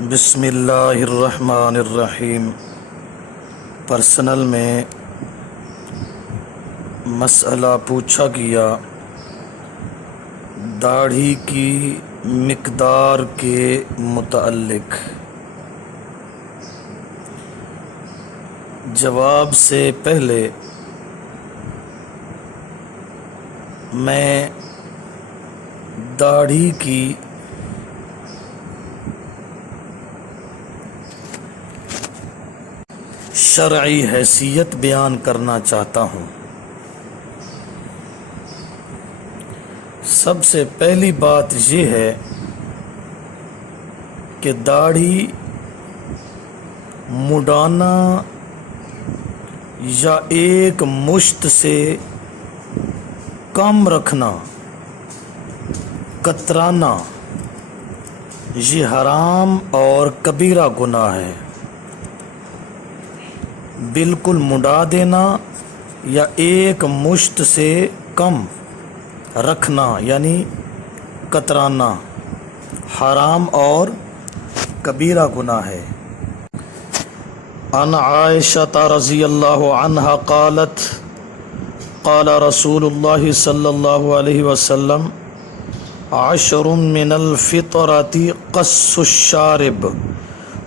بسم اللہ الرحمن الرحیم۔ پرسنل میں مسئلہ پوچھا گیا داڑھی کی مقدار کے متعلق۔ جواب سے پہلے میں داڑھی کی شرعی حیثیت بیان کرنا چاہتا ہوں۔ سب سے پہلی بات یہ ہے کہ داڑھی مڈانا یا ایک مشت سے کم رکھنا، کترانا، یہ حرام اور کبیرہ گناہ ہے۔ بالکل مڈا دینا یا ایک مشت سے کم رکھنا یعنی کترانا حرام اور کبیرہ گناہ ہے۔ عن عائشہ رضی اللہ عنہا قالت قال رسول اللہ صلی اللہ علیہ وسلم 10 من الفطرۃ قص الشارب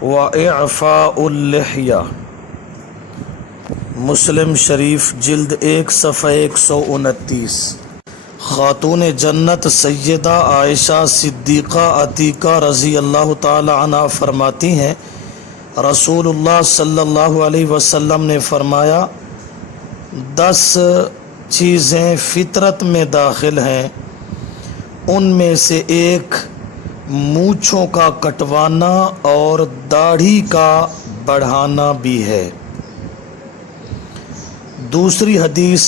واعفاء اللحیہ۔ مسلم شریف جلد 1 صفحہ 129۔ خاتون جنت سیدہ عائشہ صدیقہ عتیقہ رضی اللہ تعالی عنہ فرماتی ہیں رسول اللہ صلی اللہ علیہ وسلم نے فرمایا 10 چیزیں فطرت میں داخل ہیں، ان میں سے ایک مونچھوں کا کٹوانا اور داڑھی کا بڑھانا بھی ہے۔ دوسری حدیث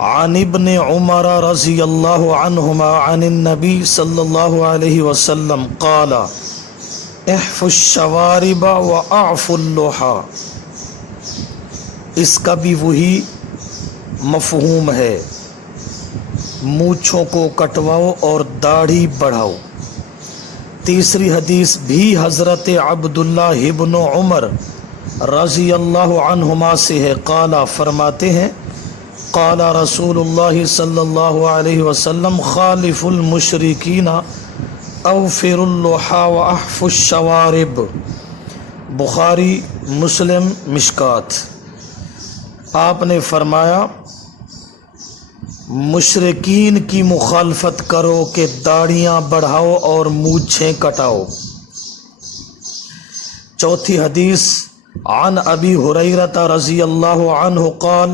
عن ابن عمر رضی اللہ عنہما عن النبی صلی اللہ علیہ وسلم قال احف الشوارب واعف اللحى۔ اس کا بھی وہی مفہوم ہے، مونچھوں کو کٹواؤ اور داڑھی بڑھاؤ۔ تیسری حدیث بھی حضرت عبداللہ ابن عمر رضی اللہ عنہما سے ہے، قال فرماتے ہیں قال رسول اللہ صلی اللہ علیہ وسلم خالف المشرکین اوفر اللحى واحف الشوارب۔ بخاری مسلم مشکات۔ آپ نے فرمایا مشرکین کی مخالفت کرو کہ داڑھیاں بڑھاؤ اور مونچھیں کٹاؤ۔ چوتھی حدیث عن ابی ہریرہ رضی اللہ عنہ قال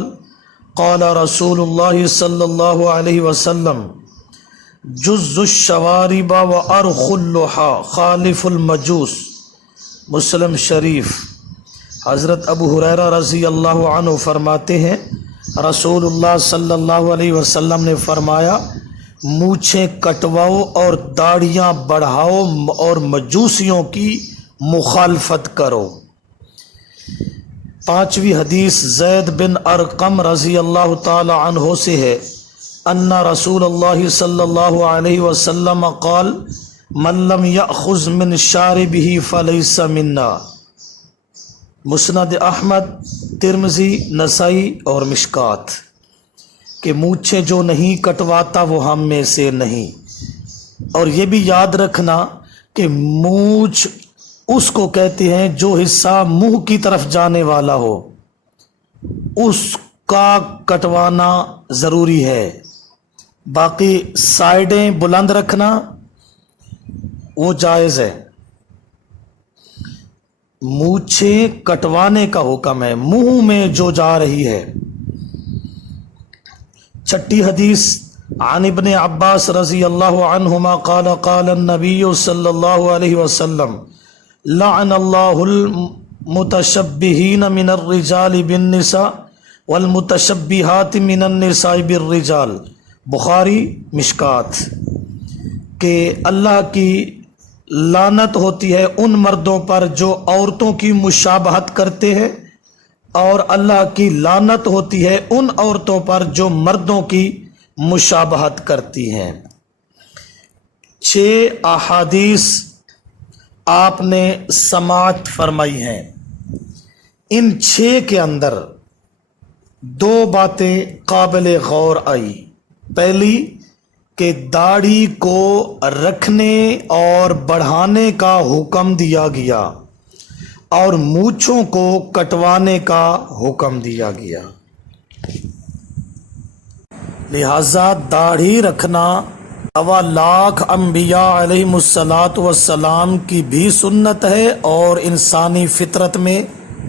قال رسول اللہ صلی اللہ علیہ وسلم جز الشوارب وارخ اللحى خالف المجوس۔ مسلم شریف۔ حضرت ابو ہریرہ رضی اللہ عنہ فرماتے ہیں رسول اللہ صلی اللہ علیہ وسلم نے فرمایا مونچھیں کٹواؤ اور داڑھیاں بڑھاؤ اور مجوسیوں کی مخالفت کرو۔ پانچویں حدیث زید بن ارقم رضی اللہ تعالی عنہ سے ہے ان رسول اللہ صلی اللہ علیہ وسلم قال من لم یأخذ من شاربہ فلیس منا۔ مسند احمد، ترمذی، نسائی اور مشکات۔ کہ مونچھیں جو نہیں کٹواتا وہ ہم میں سے نہیں۔ اور یہ بھی یاد رکھنا کہ مونچھ اس کو کہتے ہیں جو حصہ منہ کی طرف جانے والا ہو، اس کا کٹوانا ضروری ہے۔ باقی سائیڈیں بلند رکھنا وہ جائز ہے۔ مونچھیں کٹوانے کا حکم ہے منہ میں جو جا رہی ہے۔ چھٹی حدیث عن ابن عباس رضی اللہ عنہما قال قال النبی صلی اللہ علیہ وسلم لعن اللہ المتشبہین من الرجال بالنساء والمتشبہات من النساء بالرجال۔ بخاری مشکات۔ کہ اللہ کی لعنت ہوتی ہے ان مردوں پر جو عورتوں کی مشابہت کرتے ہیں، اور اللہ کی لعنت ہوتی ہے ان عورتوں پر جو مردوں کی مشابہت کرتی ہیں۔ 6 احادیث آپ نے سماعت فرمائی ہیں، ان 6 کے اندر 2 باتیں قابل غور آئی۔ پہلی کہ داڑھی کو رکھنے اور بڑھانے کا حکم دیا گیا اور مونچھوں کو کٹوانے کا حکم دیا گیا۔ لہذا داڑھی رکھنا 1.25 لاکھ انبیاء علیہم الصلاۃ والسلام کی بھی سنت ہے اور انسانی فطرت میں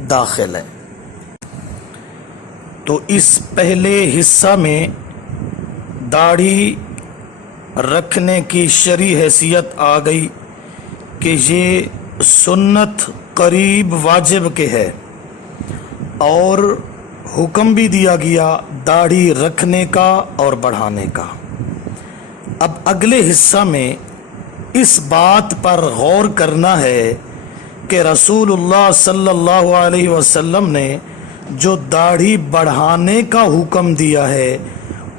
داخل ہے۔ تو اس پہلے حصہ میں داڑھی رکھنے کی شرعی حیثیت آ گئی کہ یہ سنت قریب واجب کے ہے، اور حکم بھی دیا گیا داڑھی رکھنے کا اور بڑھانے کا۔ اب اگلے حصہ میں اس بات پر غور کرنا ہے کہ رسول اللہ صلی اللہ علیہ وسلم نے جو داڑھی بڑھانے کا حکم دیا ہے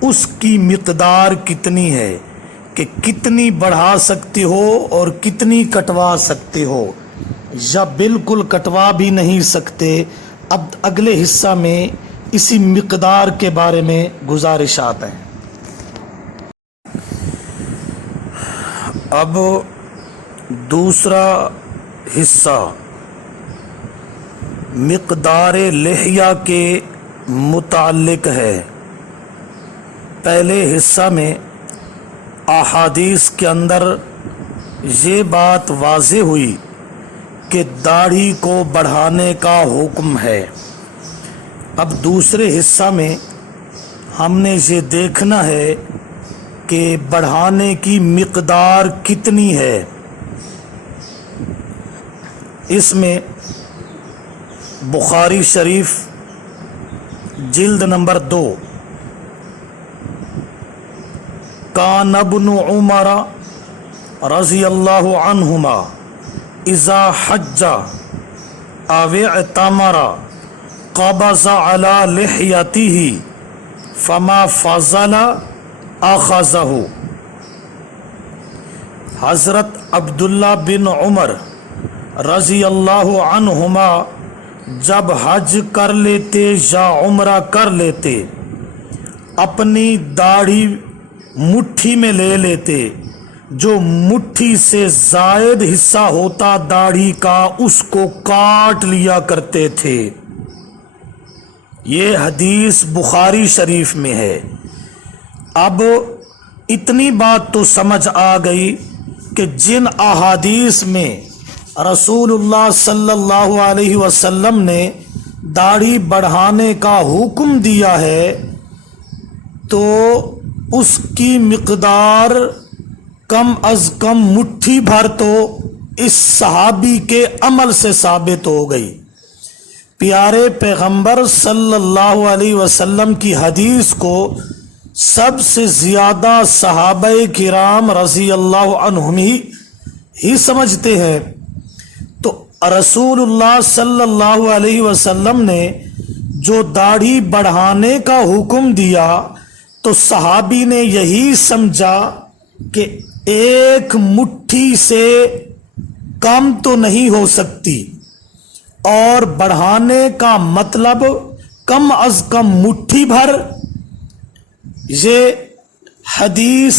اس کی مقدار کتنی ہے، کہ کتنی بڑھا سکتے ہو اور کتنی کٹوا سکتے ہو، یا بالکل کٹوا بھی نہیں سکتے۔ اب اگلے حصہ میں اسی مقدار کے بارے میں گزارشات ہیں۔ اب دوسرا حصہ مقدار لحیہ کے متعلق ہے۔ پہلے حصہ میں احادیث کے اندر یہ بات واضح ہوئی کہ داڑھی کو بڑھانے کا حکم ہے۔ اب دوسرے حصہ میں ہم نے یہ دیکھنا ہے کہ بڑھانے کی مقدار کتنی ہے۔ اس میں بخاری شریف جلد نمبر 2 کان ابن عمر رضی اللہ عنہما اذا حج او اعتمر قبض علی لحیتہ فما فضل اخذہ۔ حضرت عبداللہ بن عمر رضی اللہ عنہما جب حج کر لیتے یا عمرہ کر لیتے اپنی داڑھی مٹھی میں لے لیتے، جو مٹھی سے زائد حصہ ہوتا داڑھی کا اس کو کاٹ لیا کرتے تھے۔ یہ حدیث بخاری شریف میں ہے۔ اب اتنی بات تو سمجھ آ گئی کہ جن احادیث میں رسول اللہ صلی اللہ علیہ وسلم نے داڑھی بڑھانے کا حکم دیا ہے تو اس کی مقدار کم از کم مٹھی بھر تو اس صحابی کے عمل سے ثابت ہو گئی۔ پیارے پیغمبر صلی اللہ علیہ وسلم کی حدیث کو سب سے زیادہ صحابہ کرام رضی اللہ عنہم ہی سمجھتے ہیں، تو رسول اللہ صلی اللہ علیہ وسلم نے جو داڑھی بڑھانے کا حکم دیا تو صحابی نے یہی سمجھا کہ ایک مٹھی سے کم تو نہیں ہو سکتی، اور بڑھانے کا مطلب کم از کم مٹھی بھر۔ یہ حدیث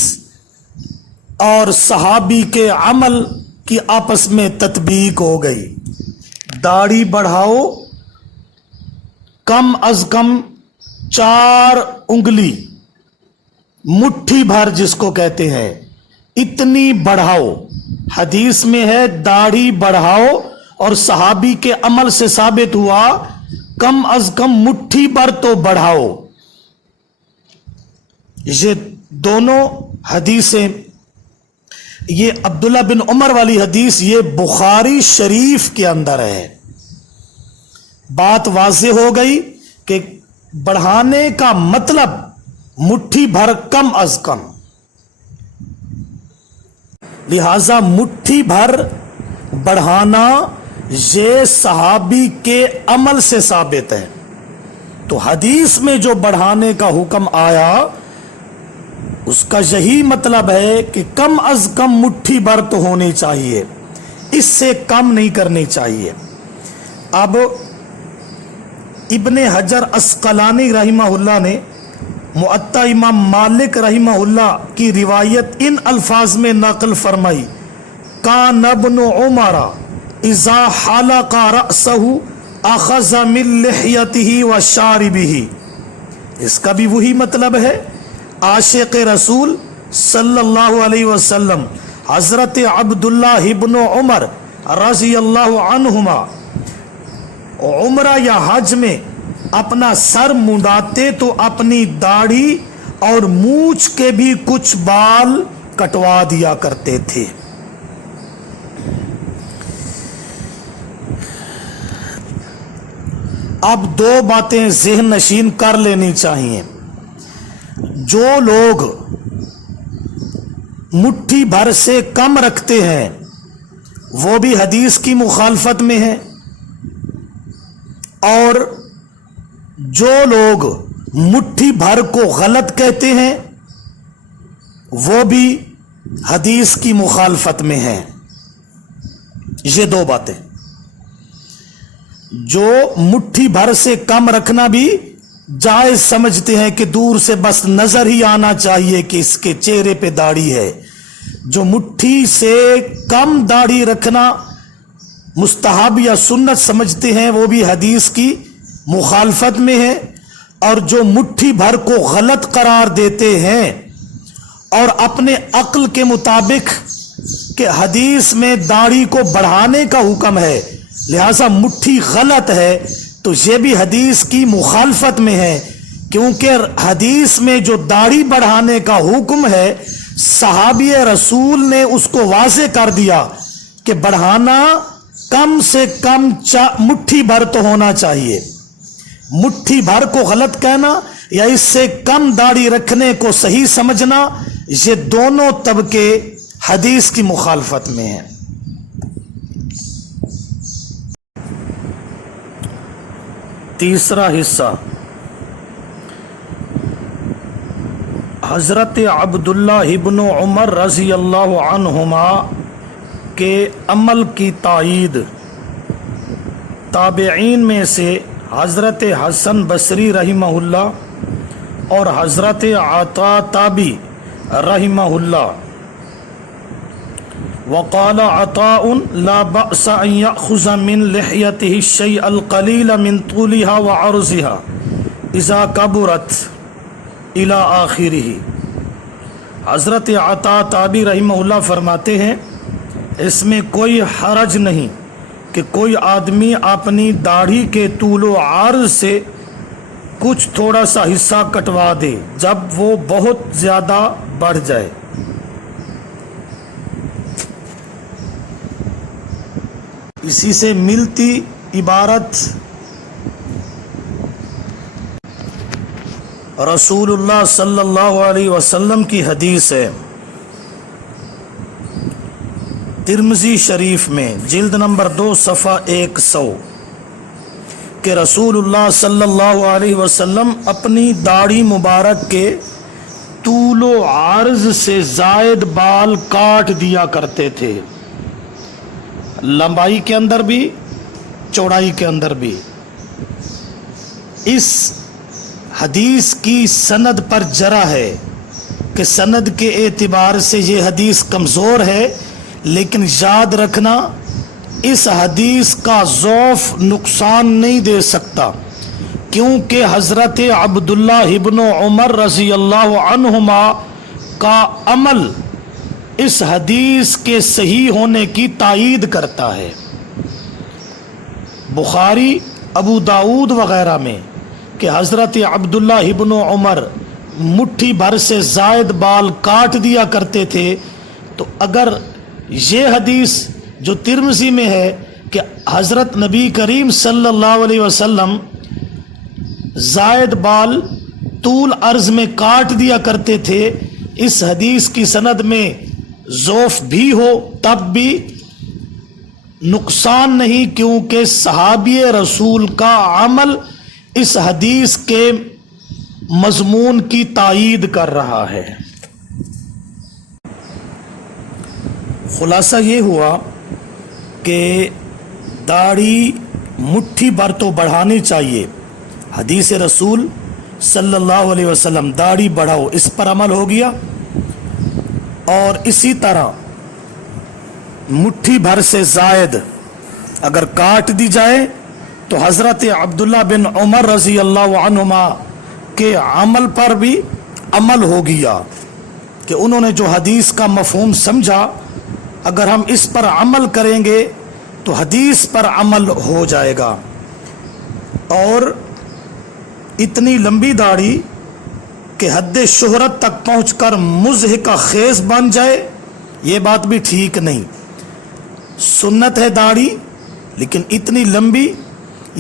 اور صحابی کے عمل کی آپس میں تطبیق ہو گئی۔ داڑھی بڑھاؤ، کم از کم 4 انگلی، مٹھی بھر جس کو کہتے ہیں، اتنی بڑھاؤ۔ حدیث میں ہے داڑھی بڑھاؤ، اور صحابی کے عمل سے ثابت ہوا کم از کم مٹھی بھر تو بڑھاؤ۔ یہ دونوں حدیثیں، یہ عبداللہ بن عمر والی حدیث یہ بخاری شریف کے اندر ہے۔ بات واضح ہو گئی کہ بڑھانے کا مطلب مٹھی بھر کم از کم، لہذا مٹھی بھر بڑھانا یہ صحابی کے عمل سے ثابت ہے۔ تو حدیث میں جو بڑھانے کا حکم آیا اس کا یہی مطلب ہے کہ کم از کم مٹھی بھر تو ہونی چاہیے۔ اس سے کم نہیں کرنی چاہیے۔ اب ابن حجر عسقلانی رحمہ اللہ نے معطا امام مالک رحمہ اللہ کی روایت ان الفاظ میں نقل فرمائی، کان ابن عمر اذا حلق رأسہ اخذ من لحیتہ وشاربہ۔ اس کا بھی وہی مطلب ہے، عاشق رسول صلی اللہ علیہ وسلم حضرت عبداللہ ابن عمر رضی اللہ عنہما عمرہ یا حج میں اپنا سر منڈاتے تو اپنی داڑھی اور مونچھ کے بھی کچھ بال کٹوا دیا کرتے تھے۔ اب دو باتیں ذہن نشین کر لینی چاہیے۔ جو لوگ مٹھی بھر سے کم رکھتے ہیں وہ بھی حدیث کی مخالفت میں ہیں، اور جو لوگ مٹھی بھر کو غلط کہتے ہیں وہ بھی حدیث کی مخالفت میں ہیں۔ یہ دو باتیں، جو مٹھی بھر سے کم رکھنا بھی جائز سمجھتے ہیں کہ دور سے بس نظر ہی آنا چاہیے کہ اس کے چہرے پہ داڑھی ہے، جو مٹھی سے کم داڑھی رکھنا مستحب یا سنت سمجھتے ہیں وہ بھی حدیث کی مخالفت میں ہے، اور جو مٹھی بھر کو غلط قرار دیتے ہیں اور اپنے عقل کے مطابق کہ حدیث میں داڑھی کو بڑھانے کا حکم ہے لہذا مٹھی غلط ہے، تو یہ بھی حدیث کی مخالفت میں ہے، کیونکہ حدیث میں جو داڑھی بڑھانے کا حکم ہے صحابی رسول نے اس کو واضح کر دیا کہ بڑھانا کم سے کم مٹھی بھر تو ہونا چاہیے۔ مٹھی بھر کو غلط کہنا یا اس سے کم داڑھی رکھنے کو صحیح سمجھنا، یہ دونوں طبقے حدیث کی مخالفت میں ہیں۔ تیسرا حصہ، حضرت عبداللہ ابن عمر رضی اللہ عنہما کے عمل کی تائید۔ تابعین میں سے حضرت حسن بصری رحمہ اللہ اور حضرت عطا تابی رحمہ اللہ۔ وقال عطاء لا بأس ان يأخذ من لحيته الشيء القليل من طولها وعرضها اذا كبرت الى آخره۔ حضرت عطا تابی رحمہ اللہ فرماتے ہیں اس میں کوئی حرج نہیں کہ کوئی آدمی اپنی داڑھی کے طول و عرض سے کچھ تھوڑا سا حصہ کٹوا دے جب وہ بہت زیادہ بڑھ جائے۔ اسی سے ملتی عبارت رسول اللہ صلی اللہ علیہ وسلم کی حدیث ہے، ترمذی شریف میں جلد نمبر 2 صفحہ 100، کہ رسول اللہ صلی اللہ علیہ وسلم اپنی داڑھی مبارک کے طول و عرض سے زائد بال کاٹ دیا کرتے تھے، لمبائی کے اندر بھی چوڑائی کے اندر بھی۔ اس حدیث کی سند پر جرح ہے کہ سند کے اعتبار سے یہ حدیث کمزور ہے، لیکن یاد رکھنا اس حدیث کا ضعف نقصان نہیں دے سکتا، کیونکہ حضرت عبداللہ ابن عمر رضی اللہ عنہما کا عمل اس حدیث کے صحیح ہونے کی تائید کرتا ہے۔ بخاری، ابو داؤد وغیرہ میں کہ حضرت عبداللہ ابن عمر مٹھی بھر سے زائد بال کاٹ دیا کرتے تھے، تو اگر یہ حدیث جو ترمذی میں ہے کہ حضرت نبی کریم صلی اللہ علیہ وسلم زائد بال طول عرض میں کاٹ دیا کرتے تھے، اس حدیث کی سند میں ضعف بھی ہو تب بھی نقصان نہیں، کیونکہ صحابی رسول کا عمل اس حدیث کے مضمون کی تائید کر رہا ہے۔ خلاصہ یہ ہوا کہ داڑھی مٹھی بھر تو بڑھانی چاہیے. حدیث رسول صلی اللہ علیہ وسلم داڑھی بڑھاؤ، اس پر عمل ہو گیا. اور اسی طرح مٹھی بھر سے زائد اگر کاٹ دی جائے تو حضرت عبداللہ بن عمر رضی اللہ عنہما کے عمل پر بھی عمل ہو گیا کہ انہوں نے جو حدیث کا مفہوم سمجھا، اگر ہم اس پر عمل کریں گے تو حدیث پر عمل ہو جائے گا. اور اتنی لمبی داڑھی کہ حد شہرت تک پہنچ کر مضحکہ خیز بن جائے، یہ بات بھی ٹھیک نہیں. سنت ہے داڑھی، لیکن اتنی لمبی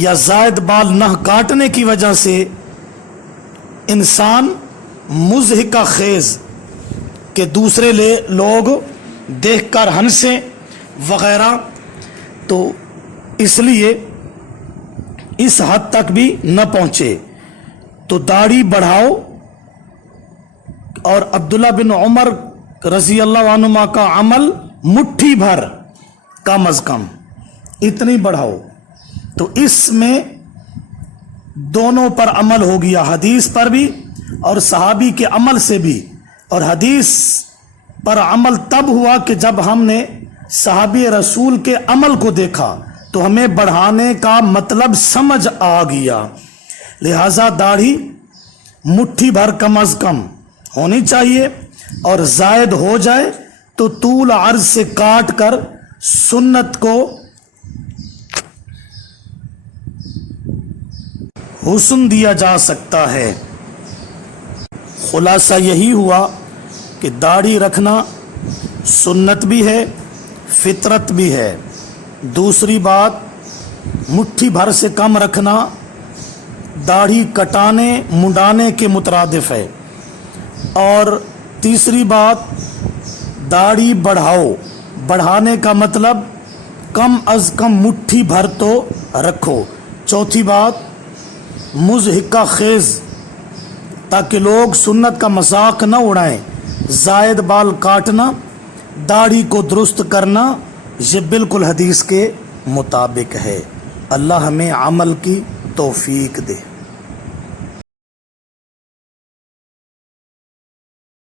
یا زائد بال نہ کاٹنے کی وجہ سے انسان مضحکہ خیز کہ دوسرے لوگ دیکھ کر ہنسیں وغیرہ، تو اس لیے اس حد تک بھی نہ پہنچے. تو داڑھی بڑھاؤ. اور عبداللہ بن عمر رضی اللہ عنہما کا عمل مٹھی بھر کم از کم اتنی بڑھاؤ. تو اس میں دونوں پر عمل ہو گیا، حدیث پر بھی اور صحابی کے عمل سے بھی. اور حدیث پر عمل تب ہوا کہ جب ہم نے صحابی رسول کے عمل کو دیکھا تو ہمیں بڑھانے کا مطلب سمجھ آ گیا. لہذا داڑھی مٹھی بھر کم از کم ہونی چاہیے، اور زائد ہو جائے تو طول عرض سے کاٹ کر سنت کو حسن دیا جا سکتا ہے. خلاصہ یہی ہوا کہ داڑھی رکھنا سنت بھی ہے، فطرت بھی ہے. دوسری بات، مٹھی بھر سے کم رکھنا داڑھی کٹانے منڈانے کے مترادف ہے. اور تیسری بات، داڑھی بڑھاؤ، بڑھانے کا مطلب کم از کم مٹھی بھر تو رکھو. چوتھی بات، مضحکہ خیز تاکہ لوگ سنت کا مذاق نہ اڑائیں. زائد بال کاٹنا، داڑھی کو درست کرنا، یہ بالکل حدیث کے مطابق ہے. اللہ ہمیں عمل کی توفیق دے.